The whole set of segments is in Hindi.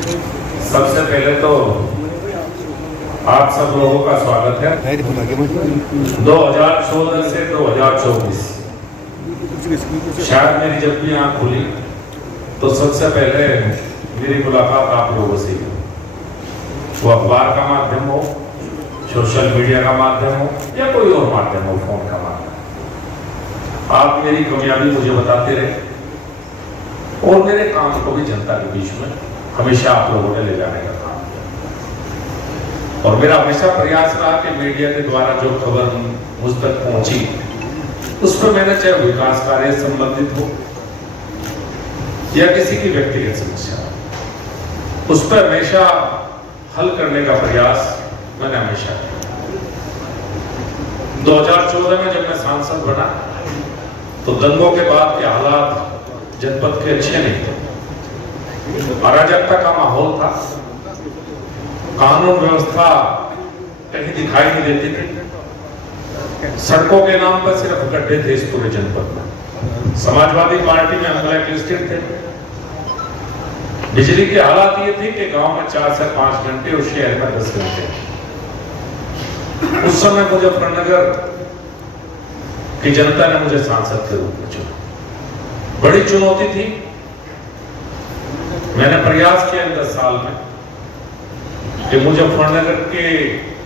सबसे पहले तो आप सब लोगों का स्वागत है 2014 से 2024। शायद मेरी जब भी आंख खुली तो सबसे पहले मेरी मुलाकात आप लोगों से ही, वो अखबार का माध्यम हो, सोशल मीडिया का माध्यम हो या कोई और माध्यम हो, फोन का माध्यम। आप मेरी कामयाबी मुझे बताते रहे और मेरे काम को भी जनता के बीच में हमेशा आप लोगों ने ले जाने का काम किया। और मेरा हमेशा प्रयास रहा कि मीडिया के द्वारा जो खबर मुझ तक पहुंची उस पर मैंने चाहे विकास कार्य संबंधित हो या किसी की व्यक्तिगत समस्या हो, उस पर हमेशा हल करने का प्रयास मैंने हमेशा किया। 2014 में जब मैं सांसद बना तो दंगों के बाद के हालात जनपद के अच्छे नहीं थे, अराजकता का माहौल था, कानून व्यवस्था कहीं दिखाई नहीं देती थी, सड़कों के नाम पर सिर्फ गड्ढे थे इस पूरे जनपद में। समाजवादी पार्टी में हम ब्लैक लिस्टेड थे। बिजली के हालात ये थे कि गांव में 4 से 5 घंटे और शहर में 10 घंटे। उस समय मुजफ्फरनगर की जनता ने मुझे सांसद के रूप में चुना। बड़ी चुनौती थी। मैंने प्रयास किया इन 10 साल में कि मुजफ्फरनगर के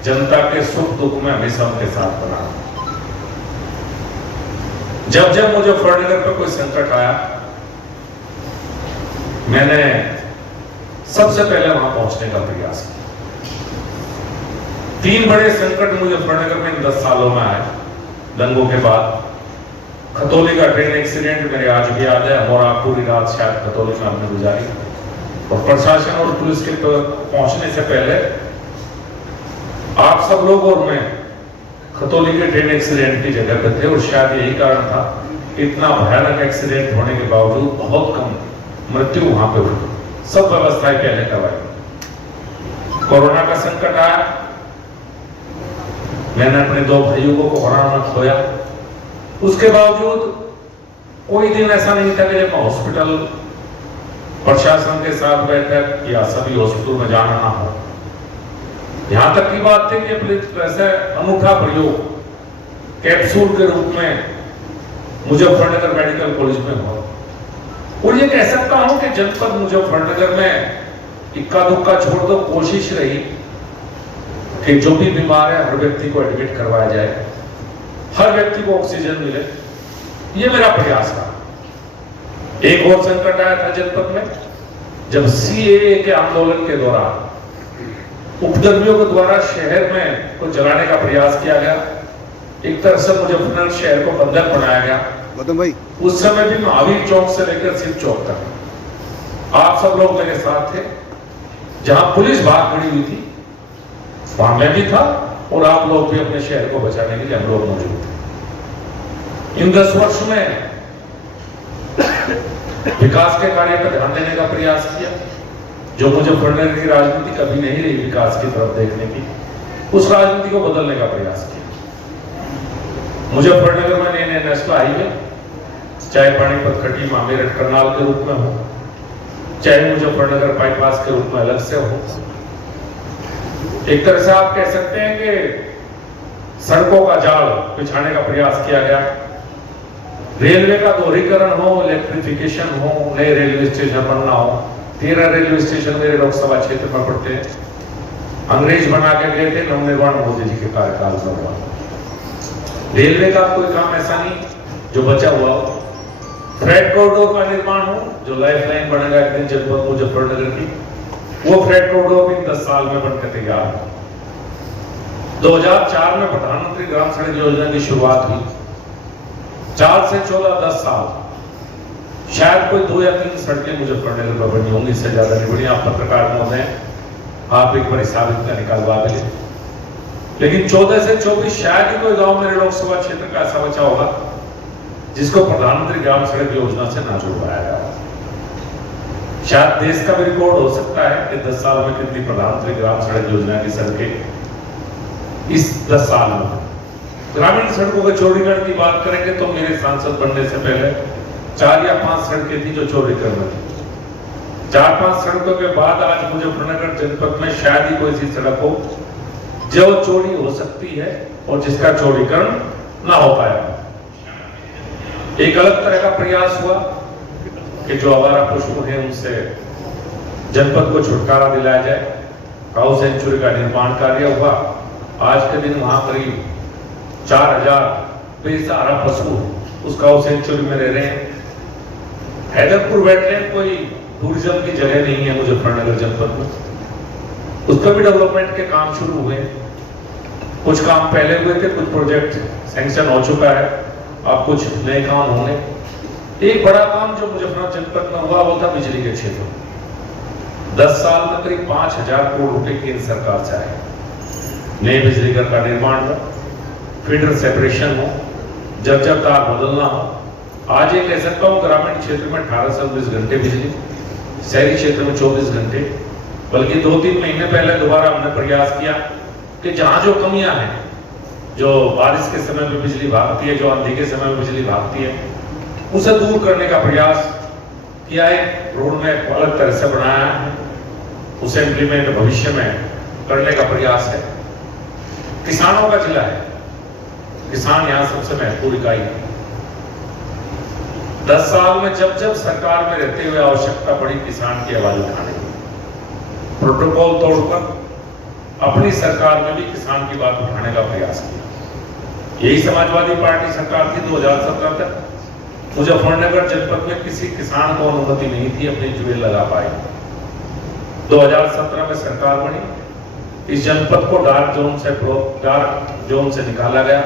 जनता के सुख दुख में हमेशा उनके साथ बना। जब जब मुजफ्फरनगर पर कोई संकट आया मैंने सबसे पहले वहां पहुंचने का प्रयास किया। 3 बड़े संकट मुजफ्फरनगर में इन 10 सालों में आए दंगों के बाद। खतौली का ट्रेन एक्सीडेंट मेरे आज भी याद है, और आप पूरी रात शायद खतौली में हमने गुजारी। और प्रशासन और पुलिस के पहुंचने से पहले आप सब लोग और मैं खतौली के ट्रेन एक्सीडेंट की जगह पर थे। और शायद यही कारण था इतना भयानक एक्सीडेंट होने के बावजूद बहुत कम मृत्यु वहां पे हुई। सब व्यवस्थाएं पहले करवाई। कोरोना का संकट आया, मैंने अपने 2 भाइयों को कोरोना में खोया। उसके बावजूद कोई दिन ऐसा नहीं था कि जब मैं हॉस्पिटल प्रशासन के साथ बैठक या सभी हॉस्पिटल में जाना ना हो। यहां तक की बात थी कि ऐसे अनूठा प्रयोग कैप्सूल के रूप में मुजफ्फरनगर मेडिकल कॉलेज में हुआ। और ये कह सकता हूं कि जनपद मुजफ्फरनगर में इक्का दुक्का छोड़ दो कोशिश रही कि जो भी बीमार है हर व्यक्ति को एडमिट करवाया जाए, हर व्यक्ति को ऑक्सीजन मिले। ये मेरा प्रयास था। एक और संकट आया था जनपद में जब सीएए के आंदोलन के दौरान उपद्रवियों के द्वारा शहर में को जलाने का प्रयास किया गया। एक तरह से मुजफ्फरनगर शहर को बंधक बनाया गया। गौतम भाई, उस समय भी महावीर चौक से लेकर सिर्फ चौक तक आप सब लोग मेरे साथ थे। जहां पुलिस भाग खड़ी हुई थी वहां मैं भी था और आप लोग भी अपने शहर को बचाने के लिए हम लोग मौजूद थे। इन 10 वर्ष में विकास के कार्य पर ध्यान देने का प्रयास किया। जो मुजफ्फरनगर की राजनीति कभी नहीं रही विकास की तरफ देखने की, उस राजनीति को बदलने का प्रयास किया। मुजफ्फरनगर में नए नेशनल हाईवे, चाहे पानीपत खटीमा मेरठ करनाल के रूप में हो, चाहे मुजफ्फरनगर बाईपास के रूप में अलग से हो। एक तरह से आप कह सकते हैं कि सड़कों का जाल बिछाने का प्रयास किया गया। रेलवे का दोहरीकरण हो, इलेक्ट्रिफिकेशन हो, नए रेलवे स्टेशन बनना हो। 13 रेलवे स्टेशन मेरे लोकसभा क्षेत्र में पड़ते हैं। अंग्रेज बना के गए थे, नवनिर्माण मोदी जी के कार्यकाल में हुआ। रेलवे का कोई काम ऐसा नहीं जो बचा हुआ हो। फ्रेट कॉरिडोर का निर्माण हो, जो लाइफ लाइन बनेगा एक दिन जनपद मुजफ्फरनगर की, वो फ्रेट कॉरिडोर भी 10 साल में बनकर तैयार है। 2004 में प्रधानमंत्री ग्राम सड़क योजना की शुरुआत हुई। 4 से 14 10 साल शायद कोई 2 या 3 सड़कें मुजफ्फरनगर में बनी होंगी, इससे ज्यादा नहीं बनी। आप पत्रकार महोदय, आप एक बार हिसाब इतना निकालवा भी लें। लेकिन 14 से 24 शायद ही कोई गांव मेरे लोकसभा क्षेत्र का ऐसा बचा होगा जिसको प्रधानमंत्री ग्राम सड़क योजना से ना जोड़वाया गया। शायद देश का भी रिकॉर्ड हो सकता है कि 10 साल में कितनी प्रधानमंत्री ग्राम सड़क योजना की सड़कें इस 10 साल में। ग्रामीण सड़कों के चौड़ीकरण की बात करेंगे तो मेरे सांसद बनने से पहले 4 या 5 सड़कें थी जो चौड़ीकरण में थी। 4-5 सड़कों के बाद आज मुजफ्फरनगर जनपद में शायद ही कोई सी सड़क हो जो चौड़ी हो सकती है और जिसका चौड़ीकरण ना हो पाया। एक अलग तरह का प्रयास हुआ कि जो आवारा पशु हैं उनसे जनपद को छुटकारा दिलाया जाए। काऊ सेंचुरी का निर्माण कार्य हुआ। आज के दिन वहां करीब 4000 बेसहारा पशु उस काऊ सेंचुरी में रह रहे हैं। हैदरपुर वेटलैंड कोई टूरिज्म की जगह नहीं है मुजफ्फरनगर जनपद में, उसका भी डेवलपमेंट के काम शुरू हुए। कुछ काम पहले हुए थे, कुछ प्रोजेक्ट सैंक्शन हो चुका है, अब कुछ नए काम होंगे। एक बड़ा काम जो मुजफ्फरनगर जनपद में हुआ वो था बिजली के क्षेत्र में। 10 साल में करीब 5000 करोड़ रुपए केंद्र सरकार से आए। नए बिजली घर का निर्माण हो, फीडर सेपरेशन हो, जब तार बदलना हो। आज ये कह सकता हूँ ग्रामीण क्षेत्र में 1820 घंटे बिजली, शहरी क्षेत्र में 24 घंटे। बल्कि 2-3 महीने पहले दोबारा हमने प्रयास किया कि जहां जो कमियां हैं, जो बारिश के समय में बिजली भागती है, जो आंधी के समय में बिजली भागती है, उसे दूर करने का प्रयास किया है। रोड में अलग तरह से बनाया है, उसे इम्प्लीमेंट भविष्य में करने का प्रयास है। किसानों का जिला है, किसान यहां सबसे महत्वपूर्ण इकाई है। 10 साल में जब सरकार में रहते हुए आवश्यकता पड़ी किसान की आवाज उठाने की, प्रोटोकॉल तोड़कर अपनी सरकार में भी किसान की बात उठाने का प्रयास किया। यही समाजवादी पार्टी सरकार थी 2017 तक। मुजफ्फरनगर जनपद में किसी किसान को अनुमति नहीं थी अपनी ट्यूबवेल लगा पाए। 2017 में सरकार बनी, इस जनपद को डार्क जोन से निकाला गया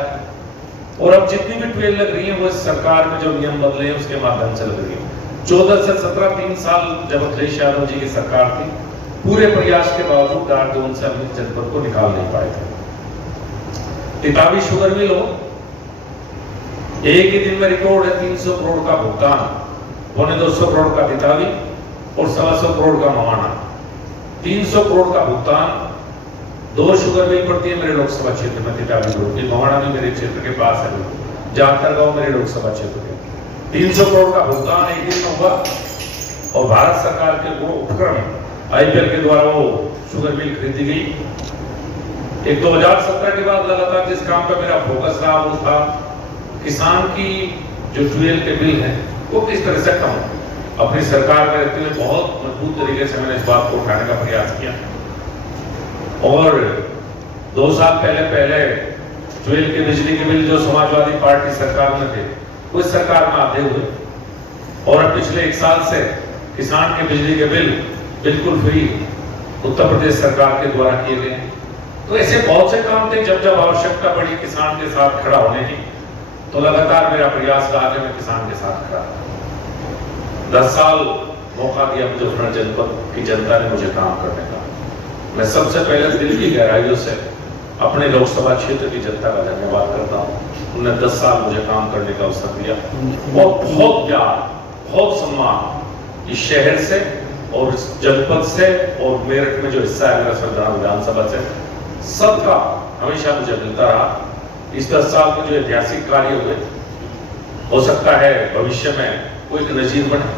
और अब जितनी भी ट्यूबवेल लग रही है वो इस सरकार में जो नियम बदले हैं उसके माध्यम से लग रही है। 14 से 17 3 साल जब अखिलेश यादव जी की सरकार थी, पूरे प्रयास के बावजूद डार्क जोन से अपने जनपद को निकाल नहीं पाए थे। तितावी शुगर मिल हो, एक ही दिन में रिकॉर्ड है 300 करोड़ का भुगतान, 250 करोड़ का तितावी और 125 करोड़ का मवाना। 300 करोड़ का भुगतान, 2 शुगर मिल पड़ती है मेरे लोकसभा क्षेत्र में, तितावी ग्रुप की, मवाना भी मेरे क्षेत्र के पास है, जाखरगांव मेरे लोकसभा क्षेत्र के। 300 करोड़ का भुगतान एक दिन में हुआ और भारत सरकार के वो उपक्रम IPL के द्वारा वो शुगर मिल खरीदी गई। एक 2017 के बाद लगातार जिस काम पर मेरा फोकस रहा वो था किसान की जो ट्यूबवेल के बिल है वो किस तरह से कम हो। अपनी सरकार में रहते हुए बहुत मजबूत तरीके से मैंने इस बात को उठाने का प्रयास किया और 2 साल पहले ट्यूबवेल के बिजली के बिल जो समाजवादी पार्टी सरकार में थे वो इस सरकार में आते हुए और अब पिछले 1 साल से किसान के बिजली के बिल बिल्कुल फ्री उत्तर प्रदेश सरकार के द्वारा किए गए। तो ऐसे बहुत से काम थे जब आवश्यकता पड़ी किसान के साथ खड़ा होने की, तो लगातार मेरा प्रयास रहा कि मैं किसान के साथ खड़ा। 10 साल मौका दिया मुजफ्फरनगर जनपद की जनता ने मुझे काम करने का। मैं सबसे पहले दिल की गहराइयों से अपने लोकसभा क्षेत्र की जनता का धन्यवाद करता हूँ। उन्होंने 10 साल मुझे काम करने का अवसर दिया और बहुत प्यार, बहुत सम्मान इस शहर से और इस जनपद से और मेरठ में जो हिस्सा है मेरा सरदार विधानसभा से, सबका हमेशा मुझे मिलता रहा। इस 10 साल में जो ऐतिहासिक कार्य हुए, हो सकता है भविष्य में कोई नजीर बने।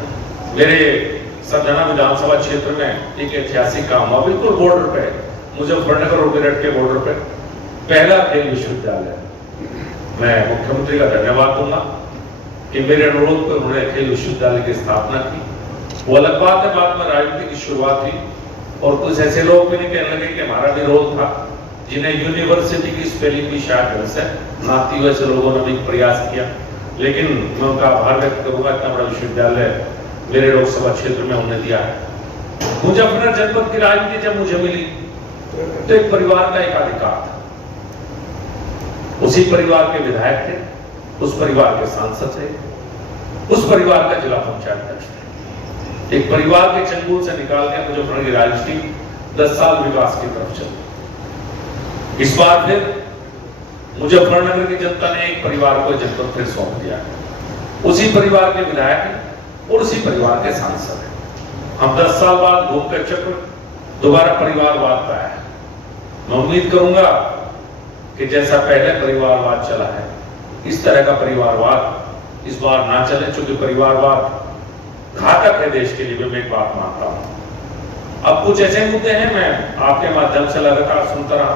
मेरे सरदाना विधानसभा क्षेत्र में एक ऐतिहासिक काम हुआ, बिल्कुल बॉर्डर पे, मुजफ्फरनगर और मेरठ के बॉर्डर पे पहला खेल विश्वविद्यालय। मैं मुख्यमंत्री का धन्यवाद दूंगा कि मेरे अनुरोध पर उन्होंने खेल विश्वविद्यालय की स्थापना की। वो अलग बात है, बाद में राजनीति की शुरुआत हुई और कुछ ऐसे लोग भी नहीं कहने लगे कि हमारा भी रोल था, जिन्हें यूनिवर्सिटी की स्पेलिंग भी शायद ढंग से ना आती हुए से लोगों ने भी प्रयास किया। लेकिन मैं उनका आभार व्यक्त करूंगा, इतना बड़ा विश्वविद्यालय मेरे लोकसभा क्षेत्र में उन्होंने दिया है। मुजफ्फरनगर जनपद की राजनीति जब मुझे मिली तो एक परिवार का एकाधिकार था। उसी परिवार के विधायक थे, उस परिवार के सांसद थे, उस परिवार का जिला पंचायत अध्यक्ष थे। एक परिवार के चंगुल से निकाल के मुजफ्फरनगर की राजनीति 10 साल विकास की तरफ चली। इस बार फिर मुजफ्फरनगर की जनता ने एक परिवार को जनपद फिर सौंप दिया है। उसी परिवार के विधायक और उसी परिवार के सांसद हैं। हम 10 साल बाद भूख का चक्र दोबारा परिवारवाद का है। मैं उम्मीद करूंगा कि जैसा पहले परिवारवाद चला है, इस तरह का परिवारवाद इस बार ना चले, क्योंकि परिवारवाद घातक है देश के लिए, मैं एक बात मानता हूं। अब कुछ ऐसे मुद्दे हैं, मैं आपके माध्यम से लगातार सुनता रहा।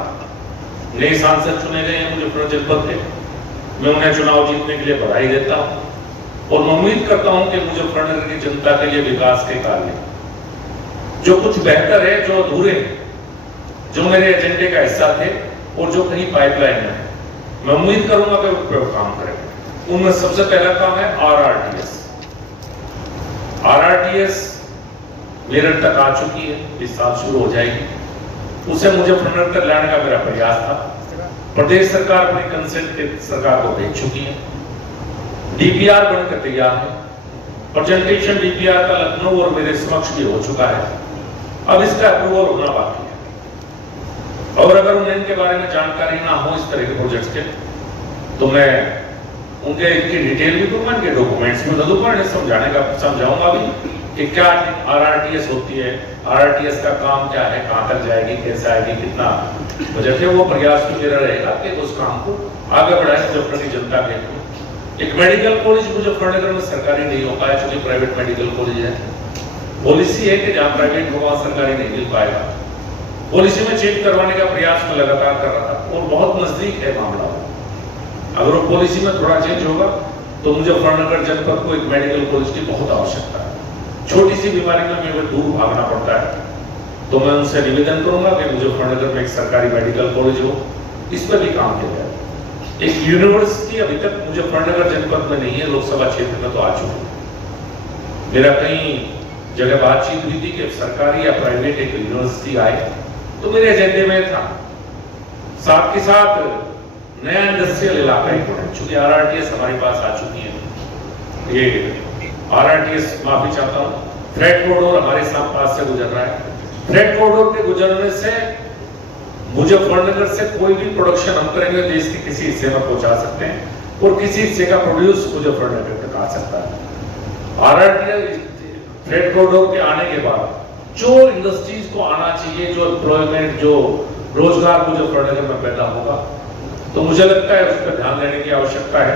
नए सांसद चुने गए हैं मुजफ्फरनगर जनपद के, मैं उन्हें चुनाव जीतने के लिए बधाई देता हूं और मैं उम्मीद करता हूं कि मुजफ्फरनगर की जनता के लिए विकास के कार्य जो कुछ बेहतर है, जो अधूरे हैं, जो मेरे एजेंडे का हिस्सा थे और जो कहीं पाइपलाइन में है, मैं उम्मीद करूंगा कि उस पर काम करेंगे। उनमें सबसे पहला काम है RRTS। RRTS मेरठ तक आ चुकी है, इस साल शुरू हो जाएगी। उसे मुजफ्फरनगर तक लाने का मेरा प्रयास था। प्रदेश सरकार अपने कंसेंट के सरकार को भेज चुकी है। DPR बनकर तैयार है। प्रेजेंटेशन DPR का लखनऊ और मेरे समक्ष भी हो चुका है। अब इसका अप्रूवल होना बाकी है। और अगर उन्हें इनके बारे में जानकारी ना हो इस तरह के प्रोजेक्ट्स के, तो मैं उनके इनकी डिटेल भी दूंगा, इनके डॉक्यूमेंट्स में दूंगा, इन्हें समझाऊंगा भी कि क्या RRTS होती है, RRTS का काम क्या है, कहां तक जाएगी, कैसे आएगी, कितना बजट है। वो प्रयास भी मेरा रहेगा कि उस काम को आगे बढ़ाएं मुजफ्फरनगर की जनता के लिए। एक मेडिकल कॉलेज मुजफ्फरनगर में सरकारी नहीं हो पाया, चूंकि प्राइवेट मेडिकल कॉलेज है। पॉलिसी है कि जहां प्राइवेट होगा वहां सरकारी नहीं मिल पाएगा। पॉलिसी में चेंज करवाने का प्रयास मैं लगातार कर रहा था और बहुत नजदीक है मामला। अगर वो पॉलिसी में थोड़ा चेंज होगा तो मुजफ्फरनगर जनपद को एक मेडिकल कॉलेज की बहुत आवश्यकता है। छोटी सी बीमारी में हमें दूर भागना पड़ता है, तो मैं उनसे निवेदन करूंगा कि मुजफ्फरनगर में एक सरकारी मेडिकल कॉलेज हो, इस पर भी काम किया जाए। एक यूनिवर्सिटी अभी तक मुजफ्फरनगर जनपद में नहीं है, लोकसभा क्षेत्र में तो आ चुकी है। मेरा कई जगह बातचीत हुई थी कि सरकारी या प्राइवेट एक यूनिवर्सिटी आए, तो मेरे एजेंडे में था। साथ के साथ नया इंडस्ट्रियल इलाका ही होना, चूंकि RRTS हमारे पास आ चुकी है। ये RRTS, माफी चाहता हूँ, फ्रेट कॉरिडोर हमारे साथ पास से गुजर रहा है। फ्रेट कॉरिडोर के गुजरने से मुजफ्फरनगर से कोई भी प्रोडक्शन हम करेंगे देश के किसी हिस्से में पहुंचा सकते हैं और किसी हिस्से का प्रोड्यूस मुजफ्फरनगर तक आ सकता है। RRTS फ्रेट कॉरिडोर के आने के बाद जो इंडस्ट्रीज को आना चाहिए, जो एम्प्लॉयमेंट, जो रोजगार मुजफ्फरनगर में पैदा होगा, तो मुझे लगता है उस पर ध्यान देने की आवश्यकता है।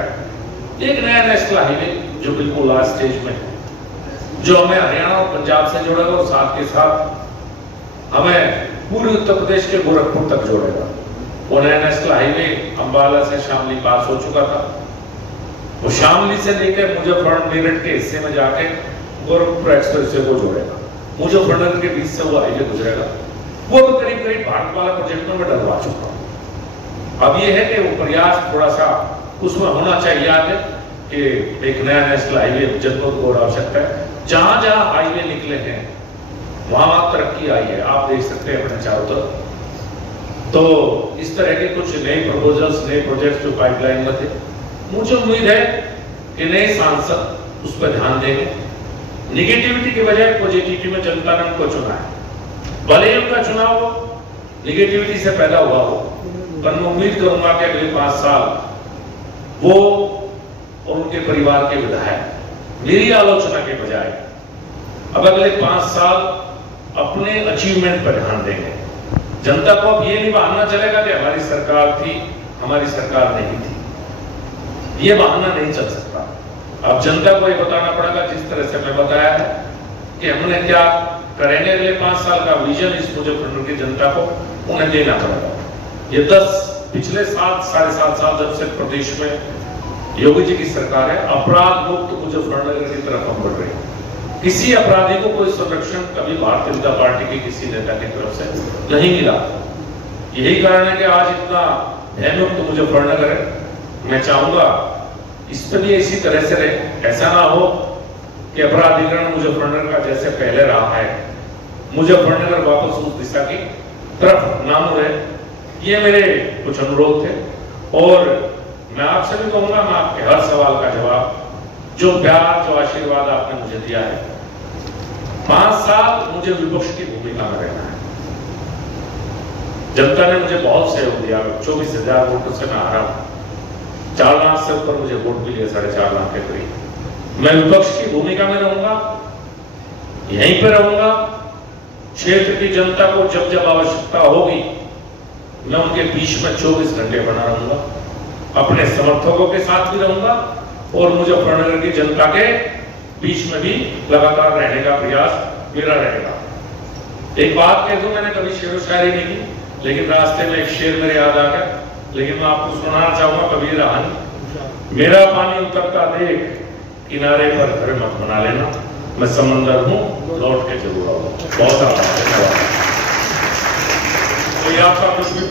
एक नया नेशनल हाईवे जो बिल्कुल लास्ट स्टेज में है, जो हमें हरियाणा और पंजाब से जोड़ेगा और साथ के साथ हमें पूरे उत्तर प्रदेश के गोरखपुर तक जोड़ेगा। वो नया नेशनल हाईवे अंबाला से शामली पास हो चुका था। वो शामली से लेकर मुजफ्फरनगर मेरठ के हिस्से में जाके गोरखपुर एक्सप्रेस वे को जोड़ेगा। मुजफ्फरनगर के बीच से वो हाईवे गुजरेगा। वो तो करीब करीब भारत वाला प्रोजेक्ट में मैं डलवा चुका हूँ। अब ये है कि वो प्रयास थोड़ा सा उसमें होना चाहिए आगे कि एक नया नेशनल हाईवे जनपद को आवश्यकता है। जहां जहां हाईवे निकले हैं वहां तरक्की आई है, आप देख सकते हैं अपने चारों तरफ। तो इस तरह के कुछ नए प्रपोजल्स, नए प्रोजेक्ट्स जो पाइपलाइन में थे, मुझे उम्मीद है कि नए सांसद उस पर ध्यान देंगे। निगेटिविटी के बजाय पॉजिटिविटी में जनता ने उनको चुना है। भले ही उनका चुनाव निगेटिविटी से पैदा हुआ हो, पर मैं उम्मीद करूंगा कि अगले 5 साल वो और उनके परिवार के विधायक मेरी आलोचना के बजाय अब अगले 5 साल अपने अचीवमेंट पर ध्यान देंगे। जनता को अब ये नहीं बहाना चलेगा कि हमारी सरकार थी, हमारी सरकार नहीं थी। ये बहाना नहीं चल सकता। अब जनता को ये बताना पड़ेगा, जिस तरह से मैं बताया है कि हमने क्या करेंगे अगले 5 साल का विजन इस मुजफ्फरनगर की जनता को उन्हें देना पड़ेगा। ये पिछले 7-7.5 साल जब से प्रदेश में योगी जी की सरकार है, अपराध मुक्त मुजफ्फरनगर की तरफ हम बढ़ रहे हैं। किसी अपराधी को कोई संरक्षण कभी भारतीय जनता पार्टी के किसी नेता की तरफ से नहीं मिला। यही कारण है कि आज इतना भयमुक्त मुजफ्फरनगर है। मैं चाहूंगा इस पर भी इसी तरह से रहे। ऐसा ना हो कि अपराधीकरण मुजफ्फरनगर का जैसे पहले रहा है, मुजफ्फरनगर वापस उस दिशा की तरफ ना मुड़े। ये मेरे कुछ अनुरोध थे और मैं आपसे भी कहूंगा, मैं आपके हर सवाल का जवाब, जो प्यार, जो आशीर्वाद आपने मुझे दिया है, 5 साल मुझे विपक्ष की भूमिका में रहना है। जनता ने मुझे बहुत सहयोग दिया। 24,000 वोटों से मैं हारा हूं। 4 लाख से ऊपर मुझे वोट मिले, 4.5 लाख के करीब। मैं विपक्ष की भूमिका में रहूंगा, यहीं पर रहूंगा। क्षेत्र की जनता को जब जब आवश्यकता होगी मैं उनके बीच में 24 घंटे बना रहूंगा। अपने समर्थकों के साथ भी रहूंगा और मुजफ्फरनगर की जनता के बीच में भी लगातार रहने का प्रयास मेरा रहेगा। एक बात कह दूं, मैंने कभी शेर व शायरी नहीं की, लेकिन रास्ते में एक शेर मेरे याद आ गया, लेकिन मैं आपको सुनाना चाहूंगा कबीर राहन। मेरा पानी उतरता देख, किनारे पर घर मत बना लेना, मैं समंदर हूं, लौट के जरूर आऊंगा। बहुत सारा धन्यवाद। तो आपका कुछ भी